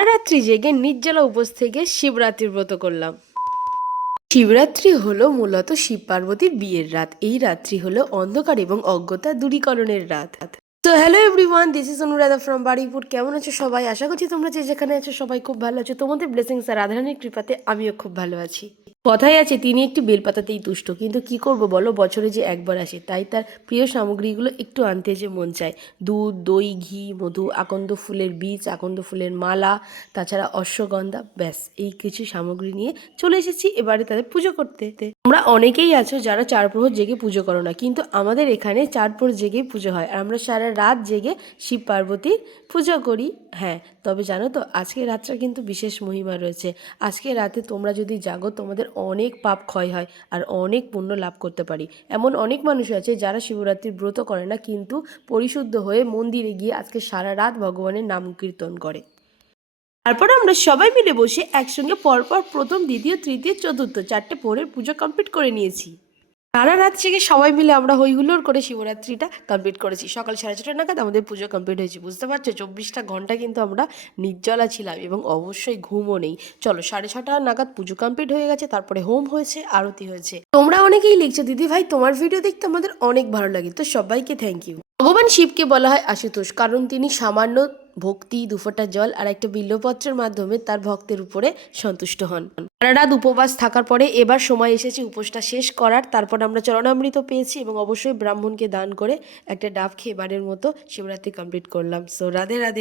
সারা রাত্রি জেগে নির্জলা উপোস থেকে শিবরাত্রির ব্রত করলাম। শিবরাত্রি হলো মূলত শিব পার্বতীর বিয়ের রাত। এই রাত্রি হলো অন্ধকার এবং অজ্ঞতা দূরীকরণের রাত। তো hello everyone, this is Anuradha from Baruipur. কেমন আছো সবাই? আশা করছি তোমরা যে যেখানে আছো সবাই খুব ভালো আছো। তোমাদের ব্লেসিংস আর রাধারানীর কৃপাতে আমিও খুব ভালো আছি। কথাই আছে তিনি একটি বেলপাতাতেই তুষ্ট, কিন্তু কি করব বলো, বছরে যে একবার আসে তাই তার প্রিয় সামগ্রীগুলো একটু আনতে যে মন চায়। দুধ, দই, ঘি, মধু, আকন্দ ফুলের বীজ, আকন্দ ফুলের মালা, তাছাড়া অশ্বগন্ধা, ব্যাস এই কিছু সামগ্রী নিয়ে চলে এসেছি এবারে তাদের পুজো করতে। তোমরা অনেকেই আছো যারা 4 প্রহর জেগে পুজো করো না, কিন্তু আমাদের এখানে 4 প্রহর জেগেই পুজো হয় আর আমরা সারা রাত জেগে শিব পার্বতীর পুজো করি। হ্যাঁ, তবে জানো তো আজকের রাতটা কিন্তু বিশেষ মহিমা রয়েছে। আজকের রাতে তোমরা যদি জাগো তোমাদের অনেক পাপ ক্ষয় হয় আর অনেক পুণ্য লাভ করতে পারি। এমন অনেক মানুষ আছে যারা শিবরাত্রির ব্রত করে না, কিন্তু পরিশুদ্ধ হয়ে মন্দিরে গিয়ে আজকে সারা রাত ভগবানের নাম কীর্তন করে। তারপর আমরা সবাই মিলে বসে একসঙ্গে পরপর প্রথম, দ্বিতীয়, তৃতীয়, চতুর্থ 4টে প্রহরের পুজো কমপ্লিট করে নিয়েছি। সারা রাত থেকে সবাই মিলে আমরা হই হুল্লোড় করে শিবরাত্রিটা কমপ্লিট করেছি। সকাল 6:30 নাগাদ আমাদের পুজো কমপ্লিট হয়েছে। বুঝতে পারছো, 24টা ঘন্টা কিন্তু আমরা নির্জলা ছিলাম এবং অবশ্যই ঘুমও নেই। চলো 6:30 নাগাদ পুজো কমপ্লিট হয়ে গেছে, তারপরে হোম হয়েছে, আরতি হয়েছে। তোমরা অনেকেই লিখছো দিদি ভাই তোমার ভিডিও দেখতে আমাদের অনেক ভালো লাগে, তো সবাইকে থ্যাংক ইউ। ভগবান শিবকে বলা হয় আশুতোষ, কারণ তিনি সামান্য ভক্তি, দুফোঁটা জল আর একটা বিল্বপত্রের মাধ্যমে তার ভক্তের উপরে সন্তুষ্ট হন। সারা রাত উপবাস থাকার পরে এবার সময় এসেছে উপোসটা শেষ করার। তারপর আমরা চরণামৃত পেয়েছি এবং অবশ্যই ব্রাহ্মণকে দান করে একটা ডাব খেয়ে এবারের মতো শিবরাত্রি কমপ্লিট করলাম। সো রাধে রাধে।